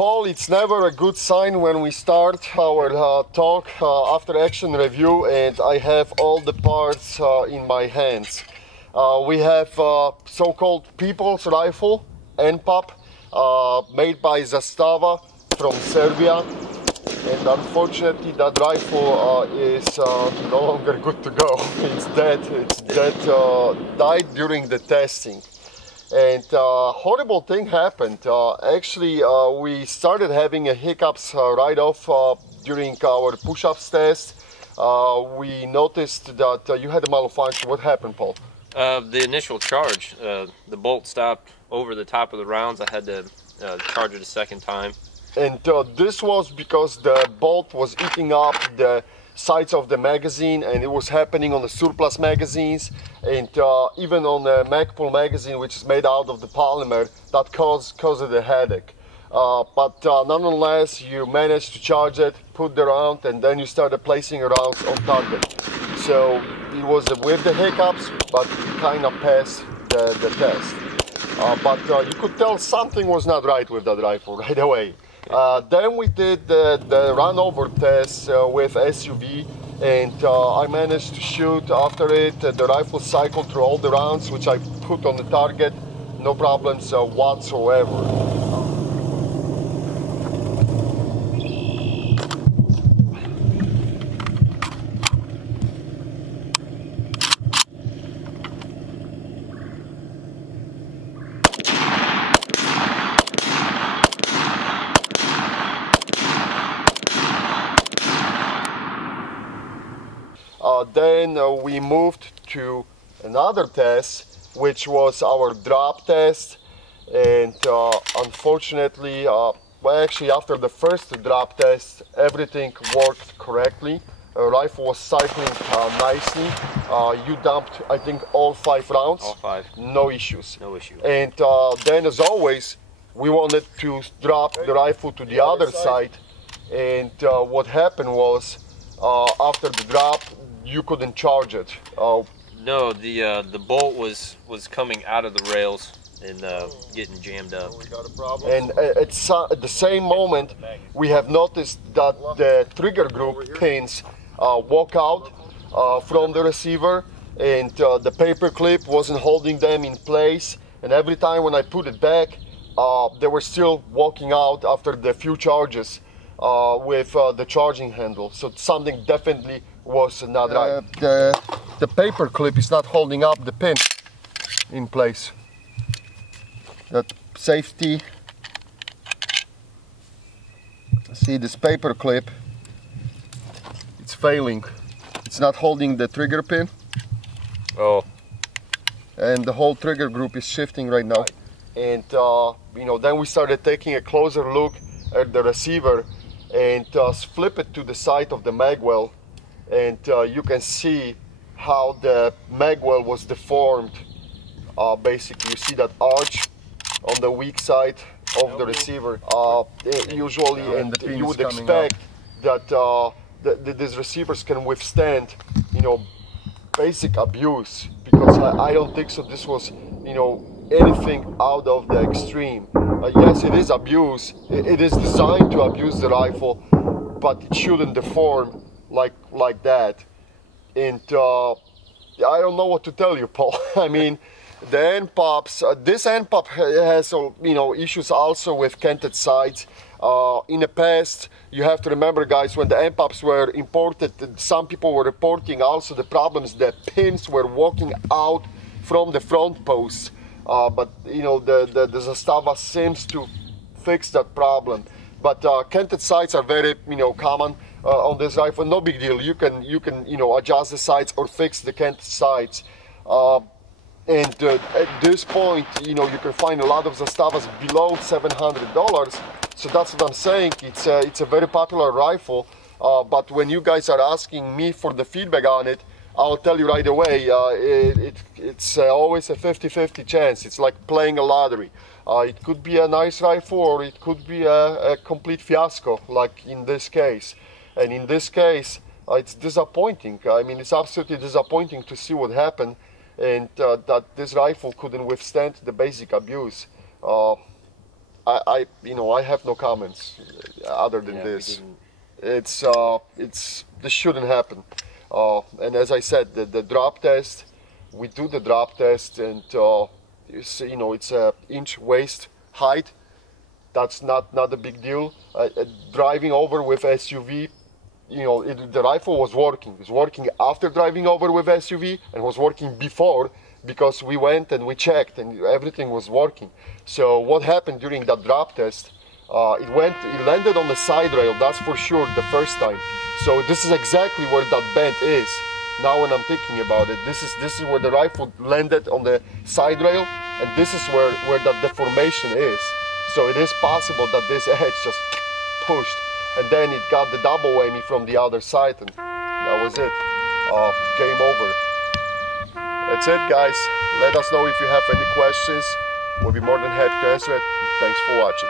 Paul, it's never a good sign when we start our talk after action review and I have all the parts in my hands. We have so-called People's Rifle NPAP made by Zastava from Serbia, and unfortunately that rifle is no longer good to go. It's dead. Died during the testing. And horrible thing happened. Actually, we started having hiccups right off during our push-ups test. We noticed that you had a malfunction. What happened, Paul? The initial charge, the bolt stopped over the top of the rounds. I had to charge it a second time. And this was because the bolt was eating up the sides of the magazine, and it was happening on the surplus magazines, and even on the Magpul magazine, which is made out of the polymer, that caused a headache. But nonetheless, you managed to charge it, put the round, and then you started placing rounds on target. So it was with the hiccups, but you kind of passed the test. But you could tell something was not right with that rifle right away. Then we did the run-over test with SUV, and I managed to shoot after it. The rifle cycled through all the rounds, which I put on the target, no problems whatsoever. Then we moved to another test, which was our drop test, and unfortunately, well, actually after the first drop test, everything worked correctly. Rifle was cycling nicely. You dumped, I think, all 5 rounds. All 5. No issues. No issue. And then, as always, we wanted to drop the rifle to the other side, and what happened was, after the drop, you couldn't charge it. No, the bolt was coming out of the rails and getting jammed up. And at the same moment, we have noticed that the trigger group pins walk out from the receiver, and the paper clip wasn't holding them in place. And every time when I put it back, they were still walking out after the few charges with the charging handle. So something definitely was not right. The paper clip is not holding up the pin in place. That safety. See this paper clip, it's failing. It's not holding the trigger pin. Oh. And the whole trigger group is shifting right now. And you know, then we started taking a closer look at the receiver and flip it to the side of the magwell, and you can see how the magwell was deformed. Basically, you see that arch on the weak side of the receiver. Usually, and you would expect that these receivers can withstand, you know, basic abuse, because I don't think so. This was, you know, anything out of the extreme. Yes, it is abuse. It is designed to abuse the rifle, but it shouldn't deform like that. And I don't know what to tell you, Paul. I mean, the NPAPs, this NPAP has, you know, issues also with canted sights. In the past, you have to remember, guys, when the NPAPs were imported, some people were reporting also the problems that pins were walking out from the front posts. But you know, the Zastava seems to fix that problem. But canted sights are very, you know, common on this rifle. No big deal. You can you know, adjust the sights or fix the canted sights. And at this point, you know, you can find a lot of Zastavas below $700. So that's what I'm saying. It's a very popular rifle. But when you guys are asking me for the feedback on it, I'll tell you right away, it's always a 50-50 chance. It's like playing a lottery. It could be a nice rifle, or it could be a complete fiasco, like in this case. And in this case, it's disappointing. I mean, it's absolutely disappointing to see what happened, and that this rifle couldn't withstand the basic abuse. I have no comments other than this. It's this shouldn't happen. And as I said, the drop test, we do the drop test, and it's a inch waist height. That's not a big deal. Driving over with SUV, the rifle was working. It was working after driving over with SUV, and was working before, because we went and we checked and everything was working. So what happened during that drop test, it landed on the side rail, that's for sure, the first time. So this is exactly where that bend is. Now when I'm thinking about it, this is where the rifle landed on the side rail, and this is where that deformation is. So it is possible that this edge just pushed, and then it got the double whammy from the other side, and that was it. Game over. That's it, guys. Let us know if you have any questions. We'll be more than happy to answer it. Thanks for watching.